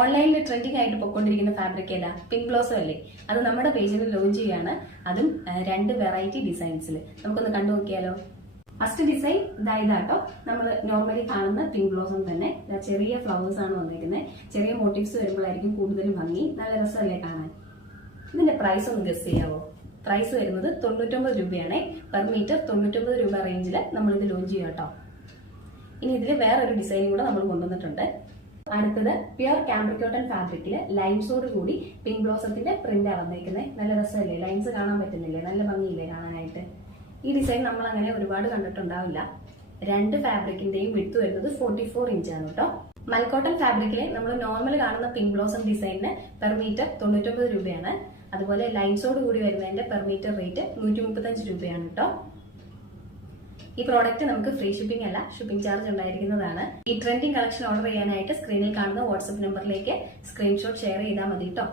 ഓൺലൈനിൽ ട്രെൻഡിങ് ആയിട്ട് പൊയ്ക്കൊണ്ടിരിക്കുന്ന ഫാബ്രിക് ഏതാ? പിങ്ക് ബ്ലോസം അല്ലേ? അത് നമ്മുടെ പേജിൽ ലോഞ്ച് ചെയ്യാണ്. അതും 2 വെറൈറ്റി ഡിസൈൻസിൽ. നമുക്കൊന്ന് കണ്ടു നോക്കിയാലോ? ഫസ്റ്റ് ഡിസൈൻ ഇതാട്ടോ. നമ്മൾ നോർമലി കാണുന്ന പിങ്ക് ബ്ലോസം തന്നെ ചെറിയ ഫ്ലവേഴ്സ് ആണ് വന്നിരിക്കുന്നത്. ചെറിയ മോട്ടീവ്സ് വരുമ്പോഴായിരിക്കും കൂടുതലും ഭംഗി. നല്ല രസമല്ലേ കാണാൻ? ഇതിന്റെ പ്രൈസ് ഒന്ന് ഗസ് ചെയ്യാവോ? പ്രൈസ് വരുന്നത് 99 രൂപയാണ്. പെർ മീറ്റർ 99 രൂപ റേഞ്ചിൽ നമ്മളിത് ലോഞ്ച് ചെയ്യാം കേട്ടോ. ഇനി ഇതിൽ വേറൊരു ഡിസൈൻ കൂടെ നമ്മൾ കൊണ്ടുവന്നിട്ടുണ്ട്. അടുത്തത് പ്യുർ ക്യാമ്പ്രിക് കോട്ടൺ ഫാബ്രിക്കില് ലൈൻസോട് കൂടി പിങ്ക് ബ്ലോസത്തിന്റെ പ്രിന്റ് വന്നേക്കുന്നത്. നല്ല രസമല്ലേ? ലൈൻസ് കാണാൻ പറ്റുന്നില്ലേ? നല്ല ഭംഗിയില്ലേ കാണാനായിട്ട്? ഈ ഡിസൈൻ നമ്മൾ അങ്ങനെ ഒരുപാട് കണ്ടിട്ടുണ്ടാവില്ല. 2 ഫാബ്രിക്കിന്റെയും വിഡ്ത്ത് വരുന്നത് 44 ഇഞ്ചാണ് കേട്ടോ. മൽക്കോട്ടൺ ഫാബ്രിക്കിലെ നമ്മൾ നോർമൽ കാണുന്ന പിങ്ക് ബ്ലോസം ഡിസൈനിന് പെർ മീറ്റർ 99 രൂപയാണ്. അതുപോലെ ലൈൻസോട് കൂടി വരുന്നതിന്റെ പെർ മീറ്റർ റേറ്റ് 135 രൂപയാണ് കേട്ടോ. ഈ പ്രോഡക്റ്റ് നമുക്ക് ഫ്രീ ഷിപ്പിംഗ് അല്ല, ഷിപ്പിംഗ് ചാർജ് ഉണ്ടായിരിക്കുന്നതാണ്. ഈ ട്രെൻഡിങ് കളക്ഷൻ ഓർഡർ ചെയ്യാനായിട്ട് സ്ക്രീനിൽ കാണുന്ന വാട്സ്ആപ്പ് നമ്പറിലേക്ക് സ്ക്രീൻഷോട്ട് ഷെയർ ചെയ്താൽ മതി കേട്ടോ.